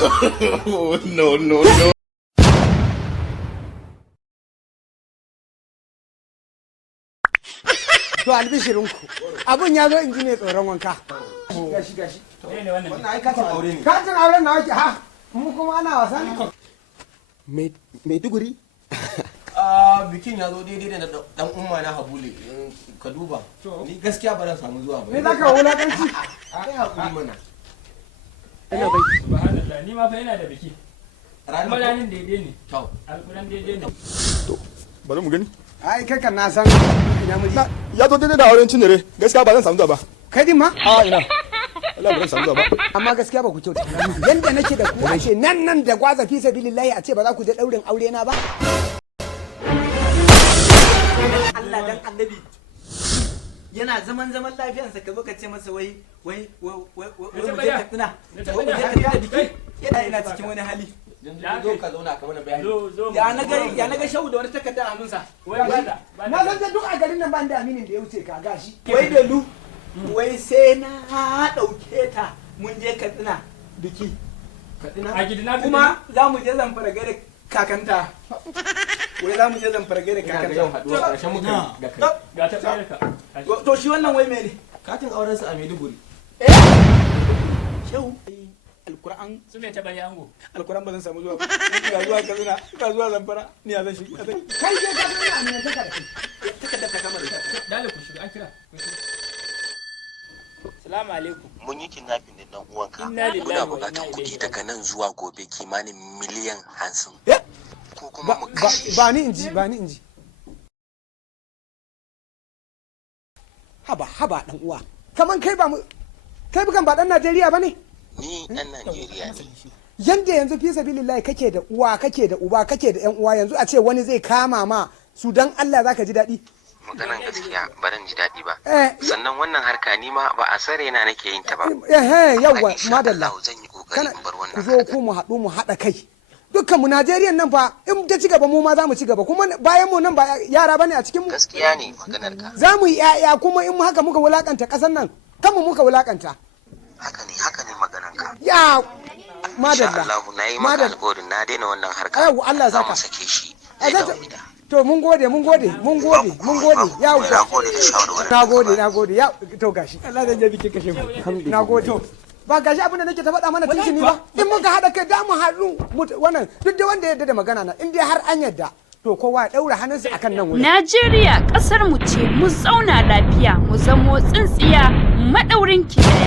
No, no, no. To albishirinku abun ya zo in ji mai tsoron wanka. Gashi. Wannan ai katin aure ne. Katin auren na wake ha mu kuma ana wasa ne. Maiduguri? Bikin ya zo daidai da dan umma na Habule. Ka duba. Ni gaskiya ba zan samu zuwa ba. Me za ka wulakanci? Kai hakuri mana. Ina bai. Subhanallah, ni ma fa yana da biki. Kuma ranin daidai ne. Kyau. Alƙuran daidai ne. Bari mu gani. Ai kai kan na san ina miji. Ya zo daidai da auren cinere. Gaskiya ba zan samu zuwa ba. Kai din ma? A ina. Allah ba zan samu zuwa ba. Amma gaskiya ba ku kyauta. Yanda nake da ku a ce nan da gwaza fi sabilillahi a ce ba za ku je daurin aure na ba. Allah dan annabi yana zaman lafiyarsa ka zo ka ce masa wai mu je ka tuna wai mu je ka tuna biki yana cikin wani hali Zo ka zauna ka mana bayani. ya naga shawu da wani takarda a hannunsa Wai bada. Na san duk a garin nan ban da aminin da ya wuce ka gashi. wai da lu wai sai na dauke ta mun je ka tuna biki A gidina kuma za mu je zamfara gare kakanta wai za mu je zamfara gare Ina ga yau kakanta haduwa karshen muka da kai. ga ta tsare ka. to shi wannan wai mene Katin auren sa a Maiduguri. shehu alquran Su ne ta bayi ango. alquran ba zan samu zuwa ba ga zuwa kazina ga zuwa zamfara ni a zan shi Kai je ka san aminin ta kai. takarda ta kama da Dale ku shiga an kira. Salamu alaikum. Mun yi kidnapping din dan uwanka. Inna lillahi Muna wa buƙatar inna kuɗi ilaihi daga nan zuwa gobe kimanin miliyan 50. Eh? Ko kuma mu kashe shi. Ba ni inji. Haba dan uwa. Kaman kai ba mu kai bukan ba dan Najeriya bane? Ni ɗan Najeriya ne. Yanda yanzu fi sabilillahi kake da uwa, kake da uba, kake da ƴan uwa yanzu a ce wani zai kama ma su dan Allah zaka ji daɗi. Maganan gaskiya ba dan ji daɗi ba. Eh, Sannan wannan harka ni ma ba a sare na nake yin ta ba. yawwa Insha madalla. Allah zan yi kokari Kana in bar ku wannan zo harka. ku mu haɗu mu haɗa kai. Dukkan mu Najeriyan nan fa in ta ci gaba mu ma za mu ci gaba kuma bayan mu nan ba yara bane a cikin mu. Gaskiya ne maganar ka. Za mu yi ƴaƴa kuma in haka muka wulakanta ƙasar nan kanmu muka wulakanta. Haka ne maganar ka. Ya Insha madalla. Allah na yi maka alƙawarin na daina wannan harka. Yawwa Allah Za zaka. mu sake shi. A Zai zata- dawo gida. To mun gode. Babu komai, Yawwa. na gode da shawarwarin. Na gode. Ya to gashi. Allah zan je bikin kashe mu. Na gode. Ba gashi abin da nake ta faɗa mana tuntuni ba. In muka haɗa kai da mu haɗu wannan duk da wanda ya yarda da magana na in dai har an yarda to kowa ya ɗaura hannunsa akan nan wurin. Najeriya ƙasar mu ce, mu zauna lafiya, mu zamo tsintsiya maɗaurin ki ɗaya.